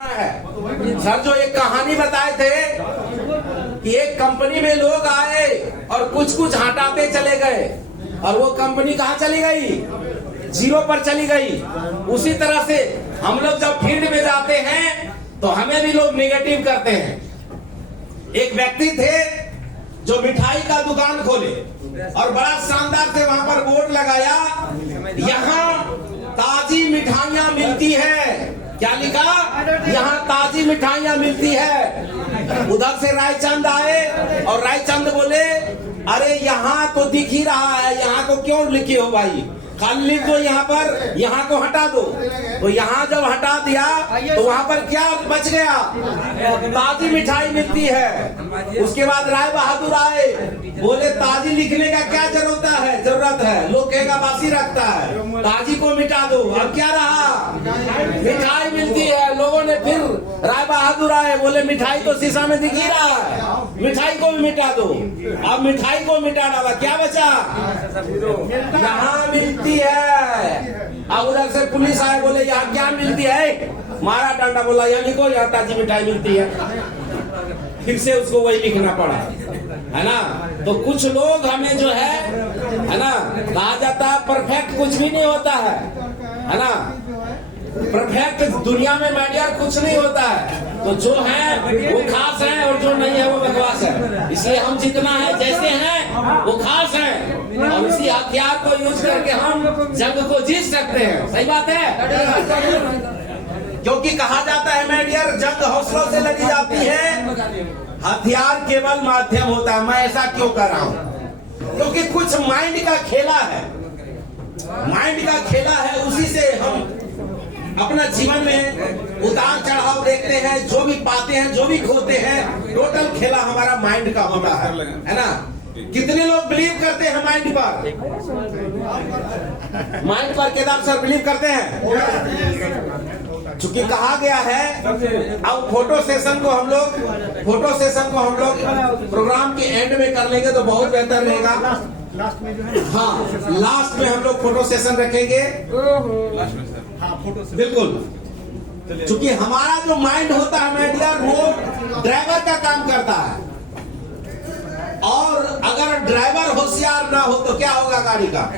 है सर। जो एक कहानी बताए थे कि एक कंपनी में लोग आए और कुछ कुछ हटाते चले गए और वो कंपनी कहाँ चली गई? जीरो पर चली गई। उसी तरह से हम लोग जब फील्ड में जाते हैं तो हमें भी लोग नेगेटिव करते हैं। एक व्यक्ति थे जो मिठाई का दुकान खोले और बड़ा शानदार से वहां पर बोर्ड लगाया, यहाँ ताजी मिठाइयाँ मिलती है। क्या लिखा? यहाँ ताजी मिठाइयाँ मिलती है। उधर से रायचंद आए और रायचंद बोले, अरे यहाँ तो दिख ही रहा है, यहाँ को क्यों लिखे हो भाई? खाली लिख दो यहाँ पर, यहाँ को हटा दो। तो यहाँ जब हटा दिया तो वहाँ पर क्या बच गया? ताजी मिठाई मिलती है। उसके बाद राय बहादुर आए, बोले ताजी लिखने का क्या जरूरत है? लोग कहेगा बासी रखता है, ताजी को मिटा दो। अब क्या रहा? मिठाई मिलती है। लोगों ने फिर राय बहादुर आए, बोले मिठाई तो शीशा में दिख ही रहा है, मिठाई को भी मिटा दो। अब मिठाई को मिटा डाला, क्या बचा? यहाँ मिलती है। अब उधर से पुलिस आए, बोले यहाँ क्या मिलती है? मारा डंडा, बोला यहाँ लिखो, यहाँ ताजी मिठाई मिलती है। फिर से उसको वही लिखना पड़ा, है ना। तो कुछ लोग हमें जो है ना, कहा जाता है परफेक्ट कुछ भी नहीं होता है ना। परफेक्ट दुनिया में मीडिया कुछ नहीं होता है। तो जो है वो खास है और जो नहीं है वो बकवास है। इसलिए हम जितना है जैसे हैं वो खास है और इसी हथियार को यूज करके हम जंग को जीत सकते हैं। सही बात है। क्योंकि कहा जाता है मीडिया जंग हौसलों से लड़ी जाती है, हथियार केवल माध्यम होता है। मैं ऐसा क्यों कर रहा हूँ? क्योंकि कुछ माइंड का खेला है, माइंड का खेला है। उसी से हम अपना जीवन में उतार चढ़ाव देखते हैं, जो भी पाते हैं, जो भी खोते हैं, टोटल खेला हमारा माइंड का होता है ना। कितने लोग बिलीव करते हैं माइंड पर? माइंड पर केदार सर बिलीव करते हैं। चूंकि कहा गया है, अब फोटो सेशन को हम लोग प्रोग्राम के एंड में कर लेंगे तो बहुत बेहतर रहेगा। हाँ, लास्ट में हम लोग फोटो सेशन रखेंगे। बिल्कुल। चूंकि हमारा जो माइंड होता है मीडिया, वो ड्राइवर का काम करता है और अगर ड्राइवर होशियार ना हो तो क्या होगा? गाड़ी का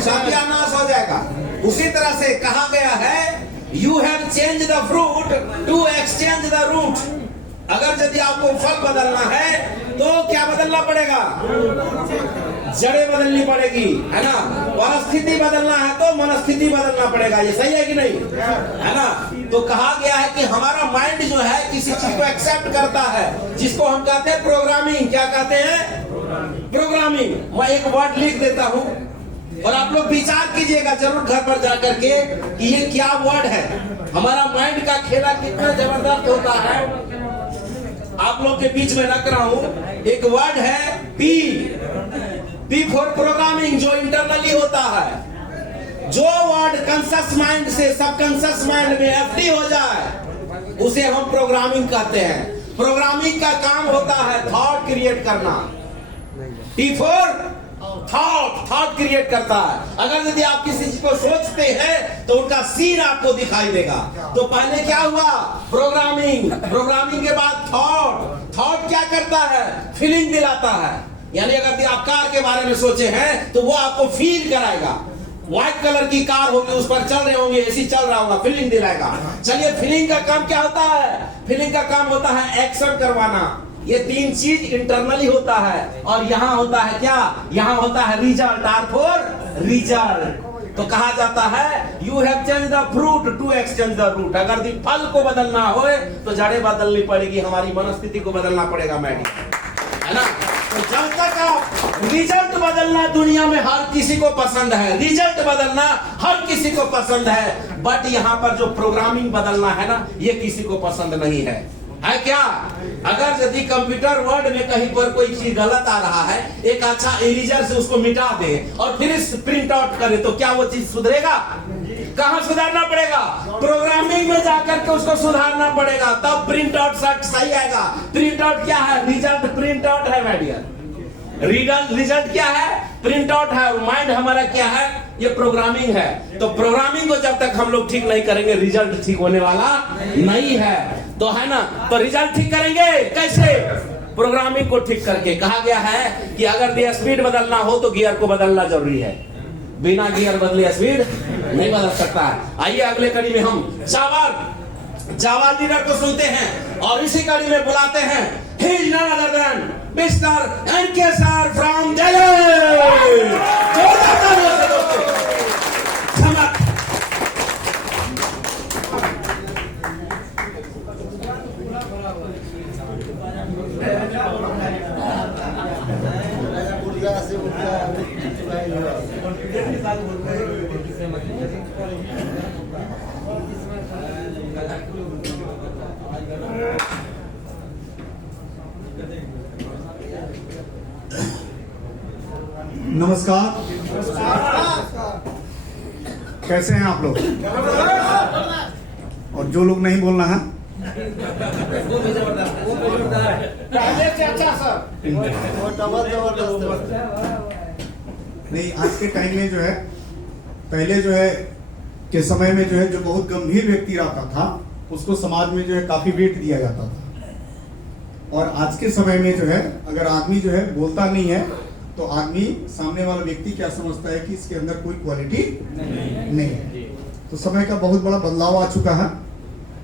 सत्यानाश हो जाएगा। उसी तरह से कहा गया है, you have change the fruit to exchange the root. अगर यदि आपको फल बदलना है तो क्या बदलना पड़ेगा? जड़ें बदलनी पड़ेगी, है ना। परिस्थिति बदलना है तो मनस्थिति बदलना पड़ेगा। ये सही है कि नहीं? है ना। तो कहा गया है कि हमारा माइंड जो है किसी चीज को एक्सेप्ट करता है, जिसको हम कहते हैं प्रोग्रामिंग। क्या कहते हैं? प्रोग्रामिंग। मैं एक वर्ड लिख देता हूँ और आप लोग विचार कीजिएगा जरूर घर पर जाकर के कि ये क्या वर्ड है। हमारा माइंड का खेला कितना जबरदस्त होता है। आप लोग के बीच में रख रहा हूँ, एक वर्ड है पी फॉर प्रोग्रामिंग, जो इंटरनली होता है। जो वर्ड कॉन्शियस माइंड से सबकॉन्शियस माइंड में एफडी हो जाए उसे हम प्रोग्रामिंग कहते हैं। प्रोग्रामिंग का काम होता है थॉट क्रिएट करना। टी फॉर थॉट क्रिएट करता है। अगर यदि आप किसी चीज को सोचते हैं तो उनका सीन आपको दिखाई देगा। तो पहले क्या हुआ? प्रोग्रामिंग के बाद थॉट क्या करता है? फीलिंग दिलाता है। यानी अगर आप कार के बारे में सोचे हैं तो वो आपको फील कराएगा। व्हाइट कलर की कार होगी, उस पर चल रहे होंगे, एसी चल रहा होगा, फीलिंग दिलाएगा। चलिए, फीलिंग का काम क्या होता है? फीलिंग का काम होता है एक्शन करवाना। ये तीन चीज इंटरनली होता है और यहाँ होता है क्या? यहाँ होता है रिजल्ट। Are for result. तो कहा जाता है you have change the fruit to exchange the root. अगर फल को बदलना हो तो जड़ें बदलनी पड़ेगी, हमारी मनस्थिति को बदलना पड़ेगा मैडम, है ना। तो जब तक रिजल्ट बदलना दुनिया में हर किसी को पसंद है, रिजल्ट बदलना हर किसी को पसंद है, बट यहाँ पर जो प्रोग्रामिंग बदलना है ना, ये किसी को पसंद नहीं है क्या? अगर यदि कंप्यूटर वर्ड में कहीं पर कोई चीज गलत आ रहा है, एक अच्छा इरेजर से उसको मिटा दे और फिर प्रिंट आउट करे तो क्या वो चीज सुधरेगा? कहाँ सुधारना पड़ेगा? प्रोग्रामिंग में जाकर के उसको सुधारना पड़ेगा, तब प्रिंट आउट सही आएगा। प्रिंट आउट क्या है? रिजल्ट प्रिंट आउट है मैडियर। रिजल्ट क्या है? प्रिंट आउट है और माइंड हमारा क्या है, ये प्रोग्रामिंग है। तो प्रोग्रामिंग को जब तक हम लोग ठीक नहीं करेंगे रिजल्ट ठीक होने वाला नहीं है, तो है ना। तो रिजल्ट ठीक करेंगे कैसे? प्रोग्रामिंग को ठीक करके। कहा गया है कि अगर स्पीड बदलना हो तो गियर को बदलना जरूरी है, बिना गियर बदले स्पीड नहीं बदल सकता है। आइए अगले कड़ी में हम जावा लीडर को सुनते हैं और इसी कड़ी में बुलाते हैं he is none other than Mr. NK sir from Delhi। जोरदार तालियों से दोस्तों चमक। नमस्कार। कैसे हैं आप लोग? और जो लोग नहीं बोलना है नहीं, आज के टाइम में जो है, पहले जो है के समय में जो है जो बहुत गंभीर व्यक्ति रहता था उसको समाज में जो है काफी वेट दिया जाता था। और आज के समय में जो है अगर आदमी जो है बोलता नहीं है तो आदमी सामने वाला व्यक्ति क्या समझता है कि इसके अंदर कोई क्वालिटी नहीं है। तो समय का बहुत बड़ा बदलाव आ चुका है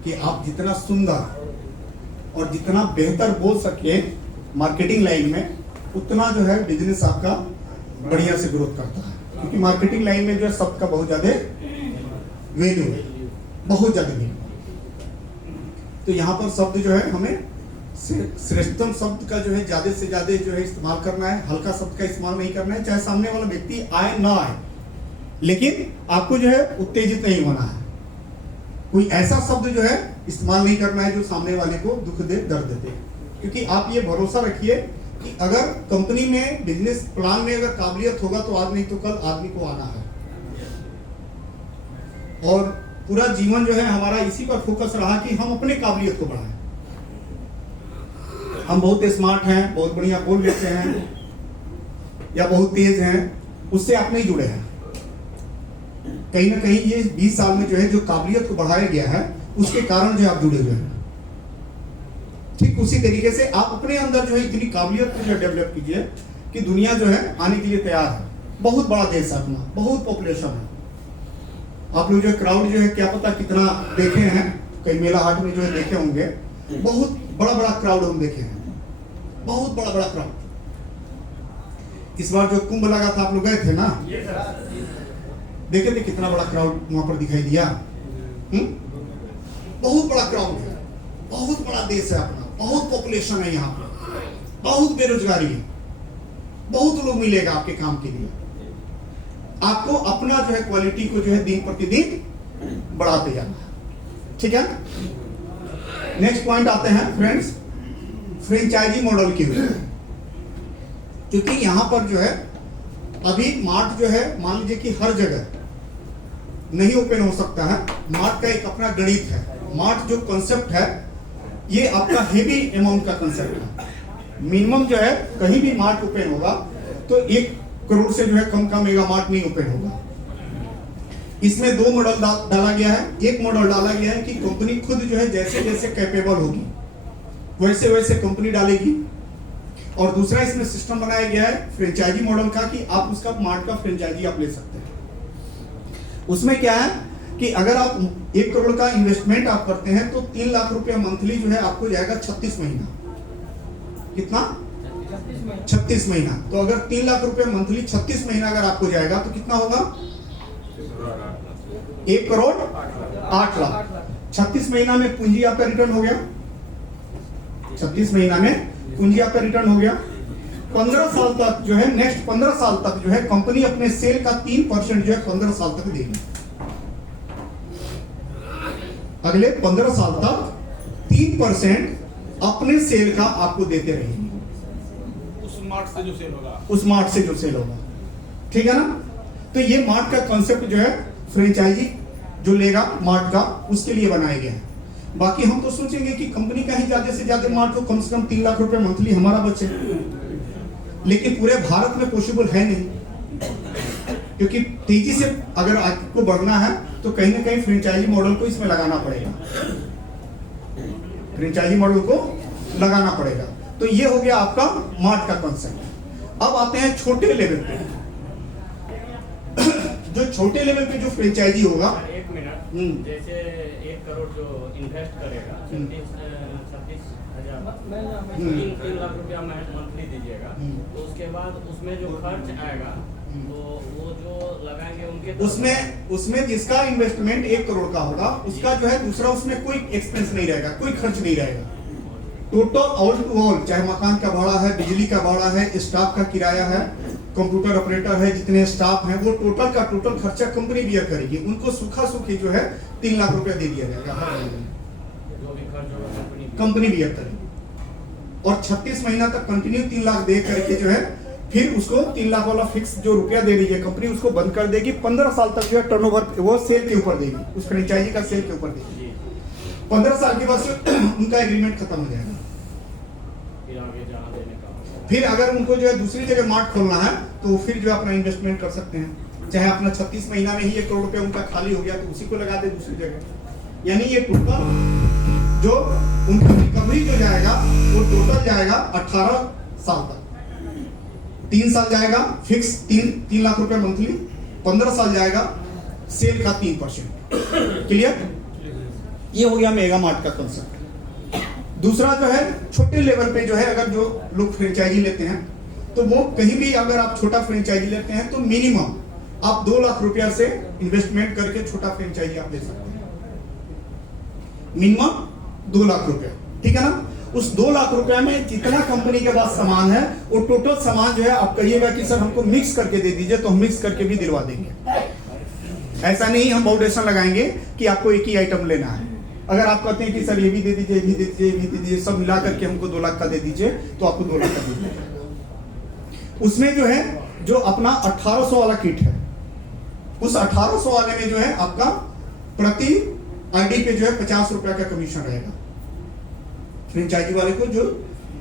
कि आप जितना सुंदर और जितना बेहतर बोल सके मार्केटिंग लाइन में, उतना जो है बिजनेस आपका बढ़िया से ग्रोथ करता है। क्योंकि मार्केटिंग लाइन में जो है सबका बहुत ज्यादा वैल्यू है, बहुत ज्यादा वैल्यू। तो यहाँ पर शब्द जो है हमें श्रेष्ठतम शब्द का जो है ज्यादा से ज्यादा जो है इस्तेमाल करना है, हल्का शब्द का इस्तेमाल नहीं करना है। चाहे सामने वाला व्यक्ति आए ना आए, लेकिन आपको जो है उत्तेजित नहीं होना है। कोई ऐसा शब्द जो है इस्तेमाल नहीं करना है जो सामने वाले को दुख दे, दर्द दे। क्योंकि आप ये भरोसा रखिए कि अगर कंपनी में बिजनेस प्लान में अगर काबिलियत होगा तो आज नहीं तो कल आदमी को आना है। और पूरा जीवन जो है हमारा इसी पर फोकस रहा कि हम अपने काबिलियत को बढ़ाएं। हम बहुत स्मार्ट हैं, बहुत बढ़िया बोल लेते हैं या बहुत तेज हैं, उससे आप नहीं जुड़े हैं। कहीं ना कहीं ये 20 साल में जो है जो काबिलियत को बढ़ाया गया है उसके कारण जो आप जुड़े हुए हैं। ठीक उसी तरीके से आप अपने अंदर जो है इतनी काबिलियत को जो डेवलप कीजिए कि दुनिया जो है आने के लिए तैयार है। बहुत बड़ा देश है अपना, बहुत पॉपुलेशन है। आप लोग जो है क्राउड जो है क्या पता कितना देखे हैं, कई मेला हाट में जो है देखे होंगे, बहुत बड़ा बड़ा क्राउड हम देखे हैं, बहुत बड़ा बड़ा क्राउड। इस बार जो कुंभ लगा था आप लोग गए थे ना, देखे थे कितना बड़ा क्राउड वहां पर दिखाई दिया। बहुत बड़ा क्राउड है, बहुत बड़ा देश है अपना, बहुत पॉपुलेशन है यहाँ पर, बहुत बेरोजगारी है, बहुत लोग मिलेगा आपके काम के लिए। आपको अपना जो है क्वालिटी को जो है दिन प्रतिदिन बढ़ाते जाना है। ठीक है, नेक्स्ट पॉइंट आते हैं फ्रेंड्स, फ्रेंचाइजी मॉडल की। क्योंकि यहां पर जो है अभी मार्ट जो है मान लीजिए कि हर जगह नहीं ओपन हो सकता है। मार्ट का एक अपना गणित है। मार्ट जो कॉन्सेप्ट है ये आपका हेवी अमाउंट का कॉन्सेप्ट है। मिनिमम जो है कहीं भी मार्ट ओपन होगा तो 1 करोड़ से जो है कम का मेगा मार्ट नहीं ओपन होगा। इसमें 2 मॉडल डाला गया है। एक मॉडल डाला गया है कि कंपनी खुद जो है जैसे जैसे कैपेबल होगी वैसे वैसे कंपनी डालेगी, और दूसरा इसमें सिस्टम बनाया गया है फ्रेंचाइजी मॉडल का कि आप उसका मार्ट का फ्रेंचाइजी आप ले सकते हैं। उसमें क्या है कि अगर आप 1 करोड़ का इन्वेस्टमेंट आप करते हैं तो 3 लाख रुपया मंथली जो है आपको जाएगा 36 महीना। कितना? 36 महीना। तो अगर 3 लाख रुपए मंथली 36 महीना अगर आपको जाएगा तो कितना होगा? 1 करोड़ 8 लाख। 36 महीना में पूंजी आपका रिटर्न हो गया। 36 महीना में पूंजी आपका रिटर्न हो गया। 15 साल तक जो है, नेक्स्ट 15 साल तक जो है कंपनी अपने सेल का 3% जो है 15 साल तक देगी। अगले 15 साल तक 3% अपने सेल का आपको देते रहेंगे, उस मार्ट से जो सेल होगा। ठीक है ना? तो ये मार्ट का कॉन्सेप्ट जो है फ्रेंचाइजी जो लेगा मार्ट का, उसके लिए बनाया गया है। बाकी हम तो सोचेंगे कि कंपनी का ही ज्यादा से ज्यादा मार्ट को कम से कम 3 लाख रुपए मंथली हमारा बचे, लेकिन पूरे भारत में पॉसिबल है नहीं। क्योंकि तेजी से अगर आपको बढ़ना है तो कहीं ना कहीं फ्रेंचाइजी मॉडल को इसमें लगाना पड़ेगा, फ्रेंचाइजी मॉडल को लगाना पड़ेगा। तो ये हो गया आपका मार्ट का कॉन्सेप्ट। अब आते हैं छोटे लेवल पे। जो छोटे लेवल पे जो फ्रेंचाइजी होगा, एक मिनट, जैसे 1 करोड़ जो इन्वेस्ट करेगा 36,000 3 लाख रुपया मंथली दीजिएगा, तो उसके बाद उसमें जो खर्च आएगा तो वो जो लगाएंगे उनके उसमें जिसका इन्वेस्टमेंट 1 करोड़ का होगा उसका जो है दूसरा उसमें कोई एक्सपेंस नहीं रहेगा, कोई खर्च नहीं रहेगा। टोटल ऑल टू ऑल, चाहे मकान का भाड़ा है, बिजली का भाड़ा है, स्टाफ का किराया है, कंप्यूटर ऑपरेटर है, जितने स्टाफ हैं, वो टोटल का टोटल खर्चा कंपनी बियर करेगी। उनको सूखा सूखी जो है 3 लाख रुपया दे दिया जाएगा हर महीने, जो भी खर्च होगा कंपनी बियर करेगी। और 36 महीना तक कंटिन्यू 3 लाख दे करके जो है फिर उसको 3 लाख वाला फिक्स जो रुपया दे रही है कंपनी, उसको बंद कर देगी। 15 साल तक जो है टर्नओवर वो सेल के ऊपर देगी, उस फ्रेंचाइजी का सेल के ऊपर देगी। 15 साल के बाद उनका एग्रीमेंट खत्म हो जाएगा। फिर अगर उनको जो है दूसरी जगह मार्ट खोलना है तो फिर जो अपना इन्वेस्टमेंट कर सकते हैं। चाहे अपना 36 महीना में ही 1 करोड़ रुपया उनका खाली हो गया तो उसी को लगा दे दूसरी जगह। यानी ये टोटल जो उनका रिकवरी जो जाएगा वो टोटल जाएगा 18 साल तक। 3 साल जाएगा फिक्स 3 लाख रुपए मंथली, 15 साल जाएगा सेल का 3%। क्लियर? ये हो गया मेगा मार्ट का कॉन्सेप्ट। दूसरा जो है छोटे लेवल पे जो है, अगर जो लोग फ्रेंचाइजी लेते हैं तो वो कहीं भी अगर आप छोटा फ्रेंचाइजी लेते हैं तो मिनिमम आप 2 लाख रुपया से इन्वेस्टमेंट करके छोटा फ्रेंचाइजी आप ले सकते हैं। मिनिमम 2 लाख रुपया, ठीक है ना? उस 2 लाख रुपया में जितना कंपनी के पास सामान है वो टोटल सामान जो है आप कहिएगा कि सर हमको मिक्स करके दे दीजिए, तो हम मिक्स करके भी दिलवा देंगे। ऐसा नहीं हम बाउंडेशन लगाएंगे कि आपको एक ही आइटम लेना है। अगर आप कहते हैं कि सर ये भी दे दीजिए, ये भी दे दीजिए, ये भी दे दीजिए, सब मिला करके हमको 2 लाख का दे दीजिए, तो आपको 2 लाख का दे दीजिए। उसमें जो है जो अपना 1800 वाला किट है, उस 1800 वाले में जो है आपका प्रति आईडी पे जो है 50 रुपया का कमीशन रहेगा। फ्रेंचाइजी वाले को जो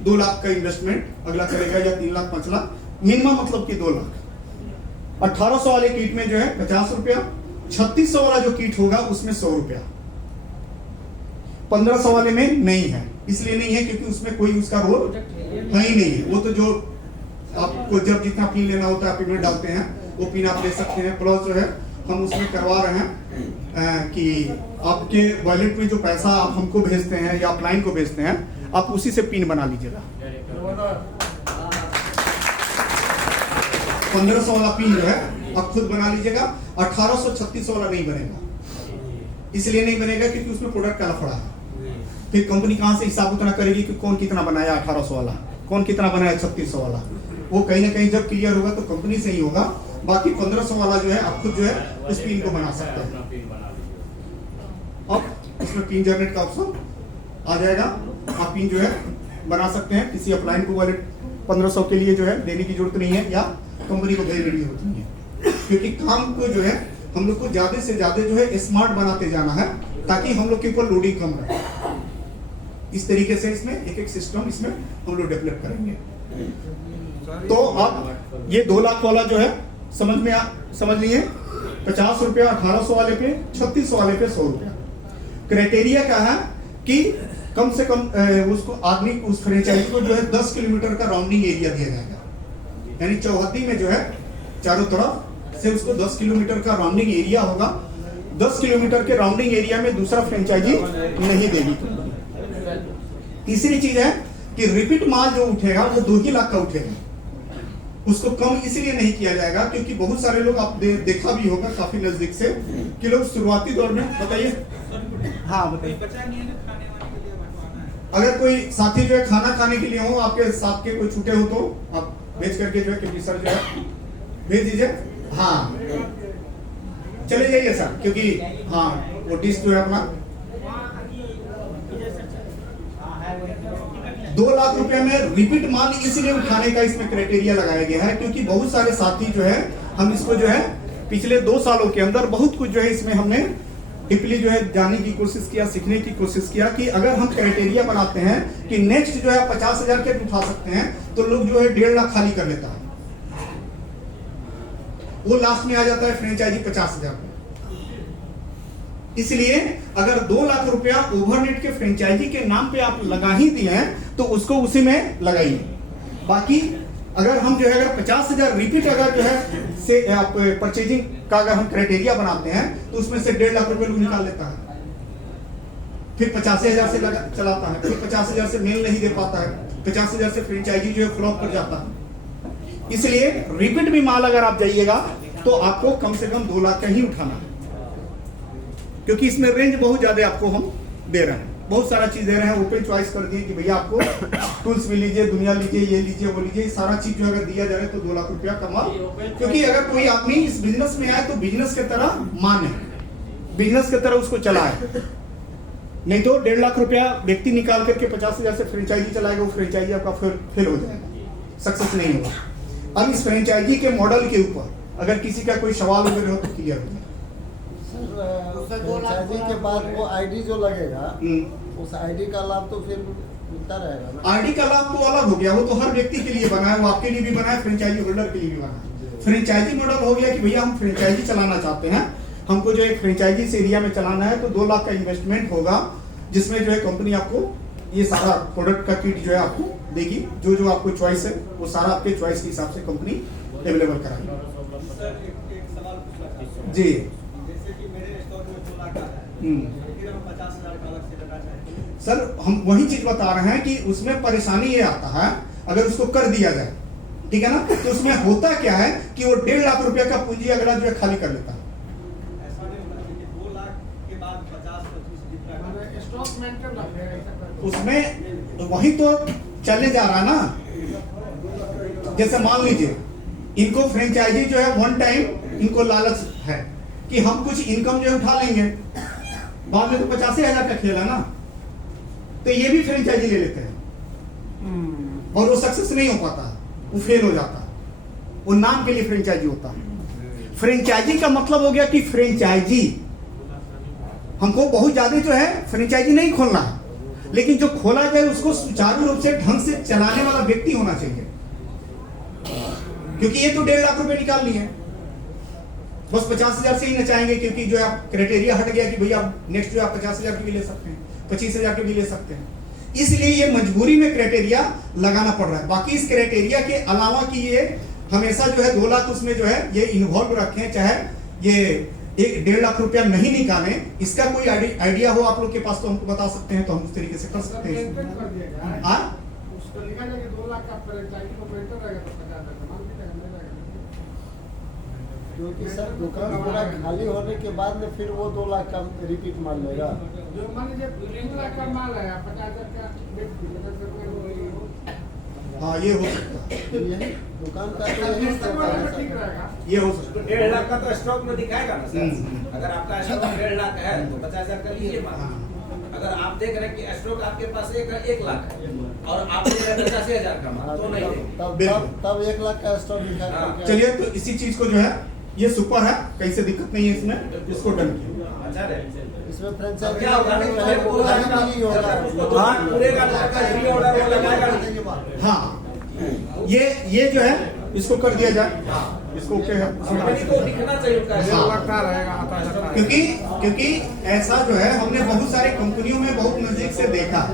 2 लाख का इन्वेस्टमेंट अगला करेगा या 3 लाख 5 लाख, मिनिमम मतलब कि 2 लाख। 1800 वाले किट में जो है 50 रुपया, 3600 वाला जो किट होगा उसमें 100 रुपया। 1500 वाले में नहीं है, इसलिए नहीं है क्योंकि उसमें कोई उसका रोल है ही नहीं है। वो तो जो आपको जब जितना पिन लेना होता है आप पिन डालते हैं, वो पिन आप ले सकते हैं। प्लस जो है हम उसमें करवा रहे हैं कि आपके वॉलेट में जो पैसा आप हमको भेजते हैं या अपलाइन को भेजते हैं, आप उसी से पिन बना लीजिएगा। 1500 वाला पिन जो है आप खुद बना लीजिएगा। 1800 3600 वाला नहीं बनेगा। इसलिए नहीं बनेगा क्योंकि उसमें प्रोडक्ट का लफड़ा है। फिर कंपनी कहां से हिसाब उतना करेगी कि कौन कितना बनाया 1800 वाला, कौन कितना बनाया 3600 वाला। वो कहीं ना कहीं जब क्लियर होगा तो कंपनी से ही होगा। बाकी 1500 वाला जो है आप खुद जो है उस पिन को बना सकते हैं। अब इसमें पिन जनरेट का ऑप्शन आ जाएगा, आप पिन जो है बना सकते हैं। किसी अपलाइन को वॉलेट 1500 के लिए जो है देने की जरूरत नहीं है या कंपनी को भेजने की जरूरत नहीं है, क्योंकि काम को जो है हम लोग को ज्यादा से ज्यादा जो है स्मार्ट बनाते जाना है ताकि हम लोग के ऊपर लोडिंग कम रहे। इस तरीके से इसमें एक एक सिस्टम इसमें हम लोग डेवलप करेंगे। तो अब ये 2 लाख वाला जो है समझ लिए 50 रुपया 1800 वाले पे, 3600 वाले पे 100 रुपया। क्राइटेरिया क्या है कि कम से कम उसको आदमी उस फ्रेंचाइजी को जो है 10 किलोमीटर का राउंडिंग एरिया दिया जाएगा। यानी चौहद्दी में जो है चारों तरफ से उसको 10 किलोमीटर का राउंडिंग एरिया होगा। 10 किलोमीटर के राउंडिंग एरिया में दूसरा फ्रेंचाइजी नहीं देगी। तीसरी चीज है कि रिपीट माल जो उठेगा वो 2 ही लाख का उठेगा। उसको कम इसलिए नहीं किया जाएगा क्योंकि बहुत सारे लोग आप देखा भी होगा काफी नजदीक से कि लोग शुरुआती दौर में, बताइए। हाँ बताइए। अगर कोई साथी जो है खाना खाने के लिए हो, आपके साथ के कोई छूटे हो तो आप भेज करके जो है क्योंकि सर जो है भेज दीजिए। हाँ चले जाइए सर, क्योंकि हाँ वो डिश जो है अपना 2 लाख रुपए में रिपीट माल इसलिए उठाने का इसमें क्राइटेरिया लगाया गया है क्योंकि बहुत सारे साथी जो है हम इसको जो है पिछले 2 सालों के अंदर बहुत कुछ जो है इसमें हमने डीपली जो है जानने की कोशिश किया, सीखने की कोशिश किया कि अगर हम क्राइटेरिया बनाते हैं कि नेक्स्ट जो है 50,000 के उठा सकते हैं तो लोग जो है 1.5 लाख खाली कर लेता है। वो लास्ट में आ जाता है फ्रेंचाइजी 50,000। इसलिए अगर 2 लाख रुपया ओवरनेट के फ्रेंचाइजी के नाम पे आप लगा ही दिए हैं तो उसको उसी में लगाइए। बाकी अगर हम जो है अगर 50,000 रिपीट अगर जो है से आप परचेजिंग का अगर हम क्राइटेरिया बनाते हैं तो उसमें से 1.5 लाख रुपए लोग निकाल लेता है, फिर 85,000 से चलाता है, फिर 50,000 से मेल नहीं दे पाता है, 50,000 से फ्रेंचाइजी जो है फ्लॉप कर जाता है। इसलिए रिपीट भी माल अगर आप जाइएगा तो आपको कम से कम 2 लाख का ही उठाना है, क्योंकि इसमें रेंज बहुत ज्यादा आपको हम दे रहे हैं, बहुत सारा चीज दे रहे हैं, ओपन चॉइस कर दिए कि भैया आपको टूल्स भी लीजिए, दुनिया लीजिए, ये लीजिए, वो लीजिए, सारा चीज जो अगर दिया जा रहा है तो 2 लाख रुपया कमा। क्योंकि अगर कोई आदमी इस बिजनेस में आए तो बिजनेस के तरह माने, बिजनेस के तरह उसको चलाए, नहीं तो 1.5 लाख रुपया व्यक्ति निकाल करके 50,000 से फ्रेंचाइजी चलाएगा, वो फ्रेंचाइजी आपका फेल हो जाएगा, सक्सेस नहीं होगा। अब इस फ्रेंचाइजी के मॉडल के ऊपर अगर किसी का कोई सवाल वगैरह हो तो क्लियर हो जाए। फ्रेंचाइजी के बाद वो आईडी जो लगेगा उस आईडी का लाभ तो फिर मिलता रहेगा ना? आईडी का लाभ तो अलग हो गया, वो तो हर व्यक्ति के लिए बना है, वो आपके लिए भी बना है, फ्रेंचाइजी होल्डर के लिए भी बना है। फ्रेंचाइजी मॉडल हो गया कि भैया हम फ्रेंचाइजी चलाना चाहते हैं, हमको जो एक फ्रेंचाइजी इस एरिया में चलाना है, तो 2 लाख का इन्वेस्टमेंट होगा, जिसमें जो है कंपनी आपको ये सारा प्रोडक्ट का किट जो है आपको देगी, जो जो आपको चॉइस है वो सारा आपके चॉइस के हिसाब से कंपनी अवेलेबल कराएगी। जी सर, हम वही चीज बता रहे हैं कि उसमें परेशानी ये आता है अगर उसको कर दिया जाए, ठीक है ना, तो उसमें होता क्या है कि वो 1.5 लाख रुपया का पूंजी अगला जो है खाली कर लेता है। उसमें वही तो चलने जा रहा है ना। जैसे मान लीजिए इनको फ्रेंचाइजी जो है वन टाइम इनको लालच है कि हम कुछ इनकम जो है उठा लेंगे, बाद में तो 85,000 का खेल है ना, तो ये भी फ्रेंचाइजी ले लेते हैं और वो सक्सेस नहीं हो पाता, वो फेल हो जाता है, वो नाम के लिए फ्रेंचाइजी होता है। फ्रेंचाइजी का मतलब हो गया कि फ्रेंचाइजी हमको बहुत ज्यादा जो है फ्रेंचाइजी नहीं खोलना है, लेकिन जो खोला जाए उसको सुचारू रूप से ढंग से चलाने वाला व्यक्ति होना चाहिए, क्योंकि ये तो 1.5 लाख रुपए निकाल लिए, बस 50,000 से ही नचाएंगे, क्योंकि जो आप क्राइटेरिया हट गया कि भैया नेक्स्ट जो आप 50,000 की भी ले सकते हैं, 25,000 की भी ले सकते हैं, इसलिए ये मजबूरी में क्राइटेरिया लगाना पड़ रहा है। बाकी इस क्राइटेरिया के अलावा कि ये हमेशा जो है 2 लाख उसमें जो है ये इन्वॉल्व रखें, चाहे ये 1.5 लाख रुपया नहीं निकालें, इसका कोई आइडिया हो आप लोग के पास तो हमको बता सकते हैं, तो हम उस तरीके से कर सकते हैं। क्योंकि सर दुकान पूरा खाली होने के बाद में फिर वो 2 लाख का रिपीट माल लेगा। जो मान लीजिए 3 लाख का माल है, 50,000 का हाँ, ये हो सकता है, यही दुकान का तो यही रहता है ठीक सर। रहेगा। ये हो सकता है। 1.5 लाख का तो स्टॉक में दिखाएगा ना सर। अगर आपका स्टॉक 1.5 लाख है तो 50,000 का लीजिए माल। अगर आप देख रहे हैं कि स्टॉक आपके पास 1 लाख है और आप देख रहे हैं 85,000 का माल, तो नहीं देंगे। तब 1 लाख का स्टॉक दिखा। चलिए, तो इसी चीज को जो है ये सुपर है, कहीं से दिक्कत नहीं है इसमें, इसको डन किया। अच्छा है। इसमें फ्रेंचाइजी क्या होगा नहीं तो पूरा नहीं होगा। पूरे का री ऑर्डर लगाएगा नहीं। हाँ, ये जो है इसको कर दिया जाए, इसको ओके है, कंपनी को दिखना चाहिए हाँ। क्योंकि ऐसा जो है हमने बहुत सारे कंपनियों में बहुत नजदीक से देखा है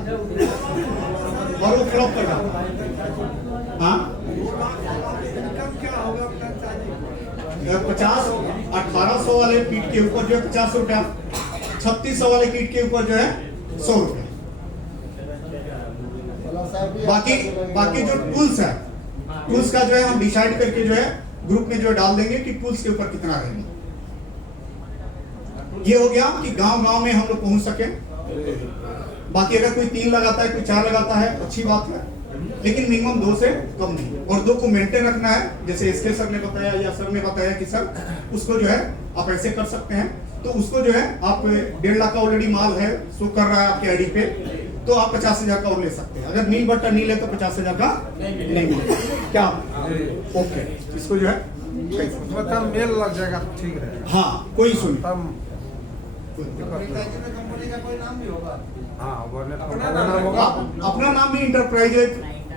और वो फ्लॉप कर रहा है। हाँ, 1800 वाले पीठ के ऊपर जो है 50 रुपया, 3600 वाले पीठ के ऊपर जो है 100 रुपया। बाकी जो टूल्स है, टूल्स का जो है हम डिसाइड करके जो है ग्रुप में जो डाल देंगे कि टूल्स के ऊपर कितना रहेंगे। ये हो गया कि गांव-गांव में हम लोग पहुंच सके। बाकी अगर कोई 3 लगाता है, कोई 4 लगाता है, अच्छी बात है, लेकिन मिनिमम 2 से कम नहीं, और 2 को मेंटेन रखना है। जैसे एसके सर ने बताया या सर ने बताया कि सर उसको जो है आप ऐसे कर सकते हैं, तो उसको जो है आप 1.5 लाख का ऑलरेडी माल है, शो कर रहा है आपके आईडी पे, तो आप 50,000 का और ले सकते हैं। अगर नील बट्टा नहीं ले तो 50,000 का नहीं मिलेगा। क्या ओके, इसको जो है मेल लग जाएगा तो ठीक रहेगा। हाँ, कोई इशू नहीं। कंपनी का कोई नाम भी होगा। अपना नाम भी इंटरप्राइज है।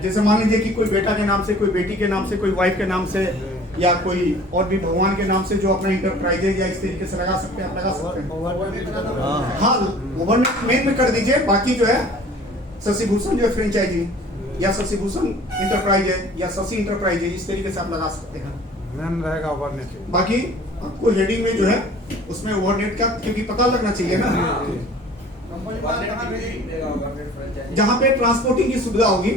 जैसे मान लीजिए कि कोई बेटा के नाम से, कोई बेटी के नाम से, कोई वाइफ के नाम से, या कोई और भी भगवान के नाम से जो अपना इंटरप्राइजेज या इस तरीके से लगा सकते हैं, आप लगा सकते हैं। हाँ, ओवरनेट मेन में कर दीजिए। बाकी जो है शशि भूषण जो है फ्रेंचाइजी या शशि भूषण इंटरप्राइजेज या शशि इंटरप्राइजेज, इस तरीके से आप लगा सकते हैं। मैन रहेगा ओवरनेट। बाकी आपको हेडिंग में जो है उसमें ओवरनेट का, क्योंकि पता लगना चाहिए ना, जहां पे ट्रांसपोर्टिंग की सुविधा होगी,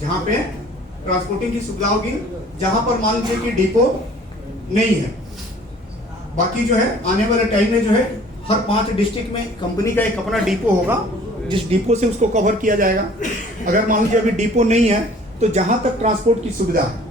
जहां पे ट्रांसपोर्टिंग की सुविधा होगी, जहां पर मान लीजिए कि डिपो नहीं है। बाकी जो है आने वाले टाइम में जो है हर 5 डिस्ट्रिक्ट में कंपनी का एक अपना डिपो होगा, जिस डिपो से उसको कवर किया जाएगा। अगर मान लीजिए अभी डिपो नहीं है तो जहां तक ट्रांसपोर्ट की सुविधा है,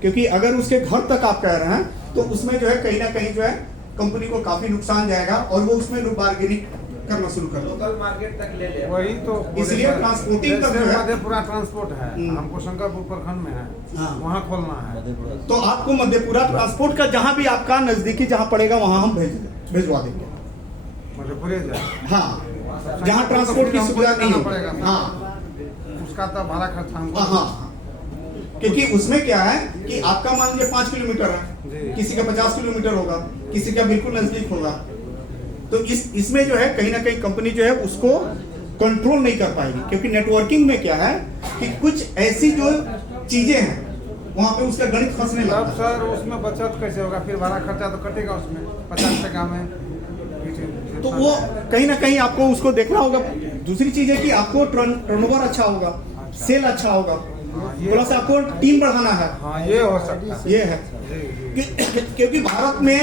क्योंकि अगर उसके घर तक आप कह रहे हैं तो उसमें जो है कहीं ना कहीं जो है कंपनी को काफी नुकसान जाएगा और वो उसमें बार्गेनिंग करना शुरू कर दो। लोकल मार्केट तक ले ले। वही तो इसलिए ट्रांसपोर्टिंग तक जो है मधेपुरा ट्रांसपोर्ट है, हमको शंकरपुर प्रखंड में है, हाँ। वहाँ खोलना है। तो आपको मधेपुरा ट्रांसपोर्ट का जहां भी आपका नजदीकी जहां पड़ेगा वहां हम भेजवा देंगे। मधेपुरे जाए। हाँ, जहां ट्रांसपोर्ट की सुविधा नहीं पड़ेगा। है। हाँ, उसका तो भाड़ा खर्चा हमको। हाँ, क्योंकि उसमें क्या है कि आपका मान लीजिए 5 किलोमीटर है, किसी का 50 किलोमीटर होगा, किसी का बिल्कुल नजदीक होगा। तो इसमें जो है कहीं ना कहीं कंपनी जो है उसको कंट्रोल नहीं कर पाएगी, क्योंकि नेटवर्किंग में क्या है कि कुछ ऐसी जो चीजें हैं वहां पे उसका गणित फंसने तब लगता है। सर उसमें बचत कैसे होगा? फिर भाड़ा खर्चा तो कटेगा उसमें 50 टका में। तो वो कहीं ना कहीं आपको उसको देखना होगा। दूसरी चीज है कि आपको टर्नओवर अच्छा होगा, सेल अच्छा होगा, थोड़ा सा आपको टीम बढ़ाना है। हाँ, ये हो सकता है। ये है क्योंकि भारत में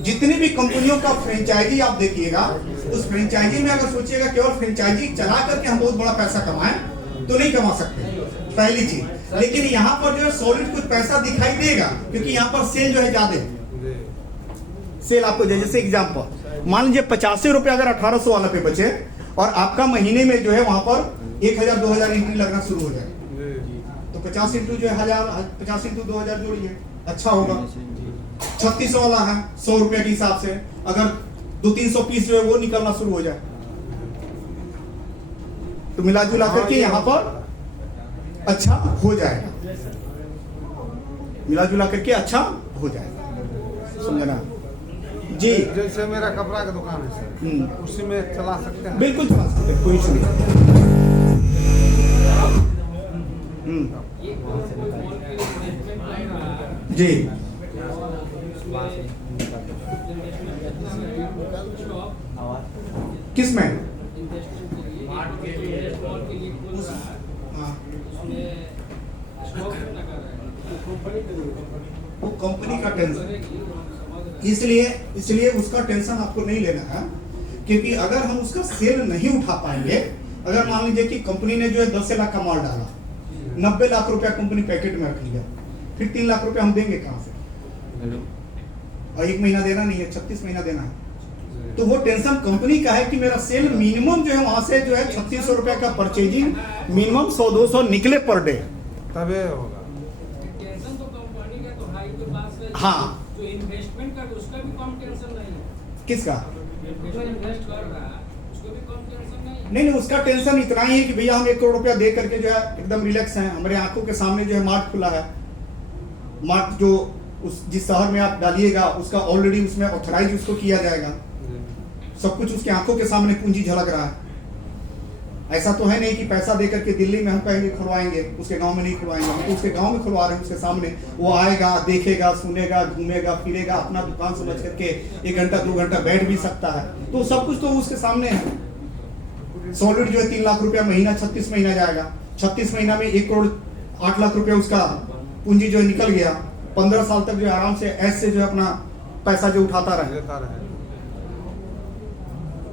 जितनी भी कंपनियों का फ्रेंचाइजी आप देखिएगा, उस फ्रेंचाइजी में अगर सोचिएगा केवल फ्रेंचाइजी चला करके हम बहुत बड़ा पैसा कमाएं तो नहीं कमा सकते, पहली चीज। लेकिन यहाँ पर जो है सॉलिड कुछ पैसा दिखाई देगा, क्योंकि यहाँ पर सेल जो है ज्यादा सेल आपको जैसे एग्जाम्पल मान लीजिए 85 रुपए अगर 1800 वाला पे बचे और आपका महीने में जो है वहां पर 1000-2000 एंट्री लगना शुरू हो जाए, तो 50 इंटू जो है 1000, 50 इंटू 2000 जोड़िए, अच्छा होगा। 3600 वाला है 100 रुपए के हिसाब से, अगर 200-300 पीस जो है वो निकलना शुरू हो जाए तो मिला जुला करके यहाँ पर अच्छा हो जाएगा, मिला जुला करके अच्छा हो जाएगा, समझना जी। जैसे मेरा कपड़ा का दुकान है सर, उसी में चला सकते हैं? बिल्कुल चला सकते हैं, कोई इशू नहीं। जी किसमें? मार्ट के लिए हाँ, वो कंपनी का टेंशन, इसलिए उसका टेंशन आपको नहीं लेना है, क्योंकि अगर हम उसका सेल नहीं उठा पाएंगे, अगर मान लीजिए कि कंपनी ने जो है 10 लाख का माल डाला, 90 लाख रुपया कंपनी पैकेट में रख लिया, फिर 3 लाख रुपया हम देंगे कहां से? और 1 महीना देना नहीं है, 36 महीना देना है। तो वो टेंशन कंपनी का है कि मेरा सेल मिनिमम जो है वहां से जो है 3600 रुपया का परचेजिंग मिनिमम 100-200 निकले पर डे, तबे होगा। टेंशन तो कंपनी का तो हाई के पास है। हाँ। जो इन्वेस्टमेंट का उसका भी कम टेंशन नहीं है। किसका? जो इन्वेस्ट कर रहा है उसको भी कम टेंशन नहीं है। नहीं, उसका टेंशन इतना ही है कि भैया हम 1 करोड़ रुपया दे करके जो है एकदम रिलैक्स हैं, हमारे आंखों के सामने जो है मार्ट खुला है, मार्ट जो उस जिस शहर में आप डालिएगा उसका ऑलरेडी उसमें ऑथराइज उसको किया जाएगा, सब कुछ उसके आंखों के सामने पूंजी झलक रहा है। ऐसा तो है नहीं कि पैसा दे करके दिल्ली में हम कहीं खुलवाएंगे, उसके गांव में नहीं खुलवाएंगे, हम तो उसके गांव में खुलवा रहे हैं, उसके सामने वो आएगा, देखेगा, सुनेगा, घूमेगा फिरेगा, अपना दुकान समझ करके 1 घंटा 2 घंटा बैठ भी सकता है, तो सब कुछ तो उसके सामने है। सॉलिड जो है 3 लाख रुपया महीना 36 महीना जाएगा, 36 महीना में 1 करोड़ 8 लाख रुपया उसका पूंजी जो है निकल गया, 15 साल तक जो है आराम से ऐसे जो है अपना पैसा जो उठाता रहे।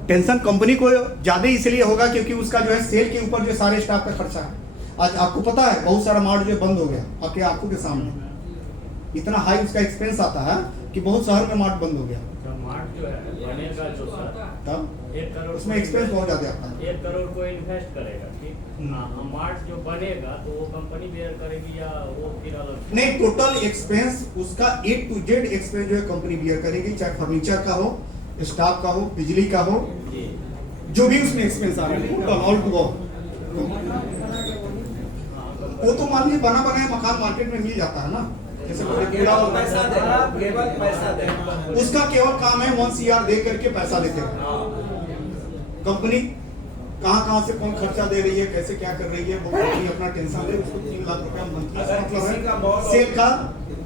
टेंशन कंपनी को ज्यादा इसलिए होगा क्योंकि उसका जो है सेल के ऊपर जो सारे स्टाफ का खर्चा है। आज आपको पता है बहुत सारा मार्ट जो बंद हो गया आपके आंखों के सामने, इतना हाई उसका एक्सपेंस आता है कि बहुत शहर में मार्ट बंद हो गया। मार्ट जो है बनेगा जो सर, तब 1 करोड़ उसमें एक्सपेंस बहुत ज्यादा आता है। 1 करोड़ को इन्वेस्ट करेगा, ठीक। मार्ट जो बनेगा तो वो कंपनी बेयर करेगी या वो फिर अलग? नहीं, टोटल एक्सपेंस उसका A to Z एक्सपेंस जो है कंपनी बियर करेगी, चाहे फर्नीचर का हो, स्टाफ का हो, बिजली का हो, जो भी उसमें एक्सपेंस आ रहा है टोटल ऑल टू ऑल। वो तो मान लीजिए बना बनाया मकान मार्केट में मिल जाता है ना, जैसे केवल पैसा देना, केवल पैसा देना। उसका केवल काम है 1 CR दे करके पैसा लेते हैं। कंपनी कहाँ से कौन खर्चा दे रही है, कैसे क्या कर रही है, वो कंपनी अपना टेंशन ले, उसको 3 लाख रुपया मंथली अगर किसी का मॉल सेल का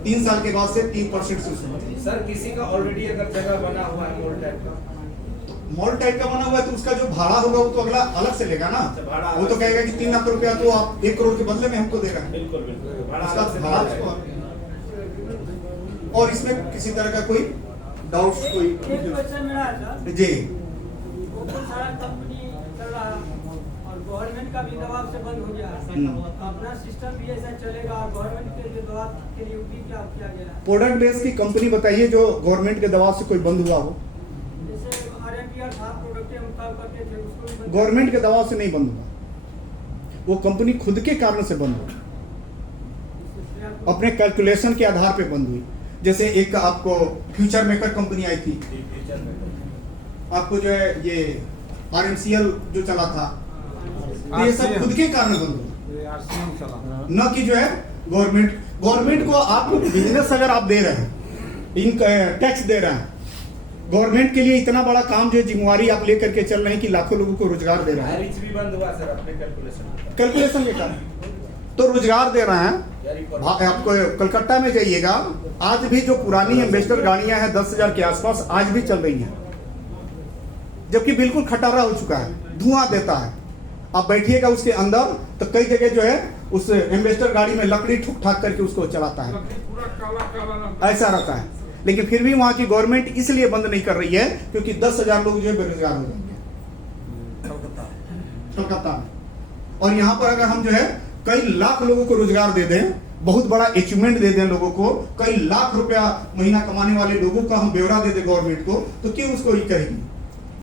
3 साल के बाद से 3% से उसमें। सर किसी का ऑलरेडी अगर जगह बना हुआ है मॉल टाइप का, मॉल टाइप का बना हुआ है तो उसका जो भाड़ा होगा वो तो अगला अलग से लेगा ना। भाड़ा वो तो कहेगा कि 3 लाख रुपया तो आप 1 करोड़ के बदले में हमको दे रहे हैं, बिल्कुल बिल्कुल भाड़ा उसका अलग से भाड़ा देना उसको। है। और इसमें किसी तरह का कोई डाउट एक कोई क्वेश्चन मेरा है सर, जी वो तो सारा कंपनी चल रहा है और गवर्नमेंट का भी दबाव से बंद हो गया है, अपना सिस्टम भी ऐसा चलेगा और गवर्नमेंट के जो दबाव के लिए भी क्या किया गया है? प्रोडक्ट बेस की कंपनी बताइए जो गवर्नमेंट के दबाव से कोई बंद हुआ हो। जैसे RMPR था, प्रोडक्ट हम काम करते थे उसको भी बंद- गवर्नमेंट के दबाव से नहीं बंद हुआ, वो कंपनी खुद के कारण से बंद हुई, अपने कैलकुलेशन के आधार पे बंद हुई। जैसे एक आपको फ्यूचर मेकर कंपनी आई थी, आपको जो है ये RMCL जो चला था, तो ये सब खुद के कारण बंद हुआ, RCM चला। न कि जो है गवर्नमेंट को आप बिजनेस अगर आप दे रहे हैं, टैक्स दे रहे हैं, गवर्नमेंट के लिए इतना बड़ा काम जो है जिम्मेवारी आप लेकर के चल रहे हैं कि लाखों लोगों को रोजगार दे रहे हैं, रिच भी बंद हुआ सर अपने कैलकुलेशन के कारण तो रोजगार दे रहे हैं। आपको कलकत्ता में जाइएगा, आज भी जो पुरानी एम्बेसडर गाड़ियां हैं 10,000 के आसपास आज भी चल रही हैं, जबकि बिल्कुल खटारा हो चुका है, धुआं देता है। आप बैठिएगा उसके अंदर तो कई जगह जो है उस एम्बेसडर गाड़ी में लकड़ी ठुक ठाक करके उसको चलाता है, पूरा काला काला ऐसा रहता है। लेकिन फिर भी वहां की गवर्नमेंट इसलिए बंद नहीं कर रही है क्योंकि 10,000 लोग जो है बेरोजगार हो जाएंगे कलकत्ता में। और यहाँ पर अगर हम जो है कई लाख लोगों को रोजगार दे दें, बहुत बड़ा अचीवमेंट दे दें लोगों को, कई लाख रुपया महीना कमाने वाले लोगों का हम ब्यौरा दे दें गवर्नमेंट को, तो क्यों उसको ये करेंगे?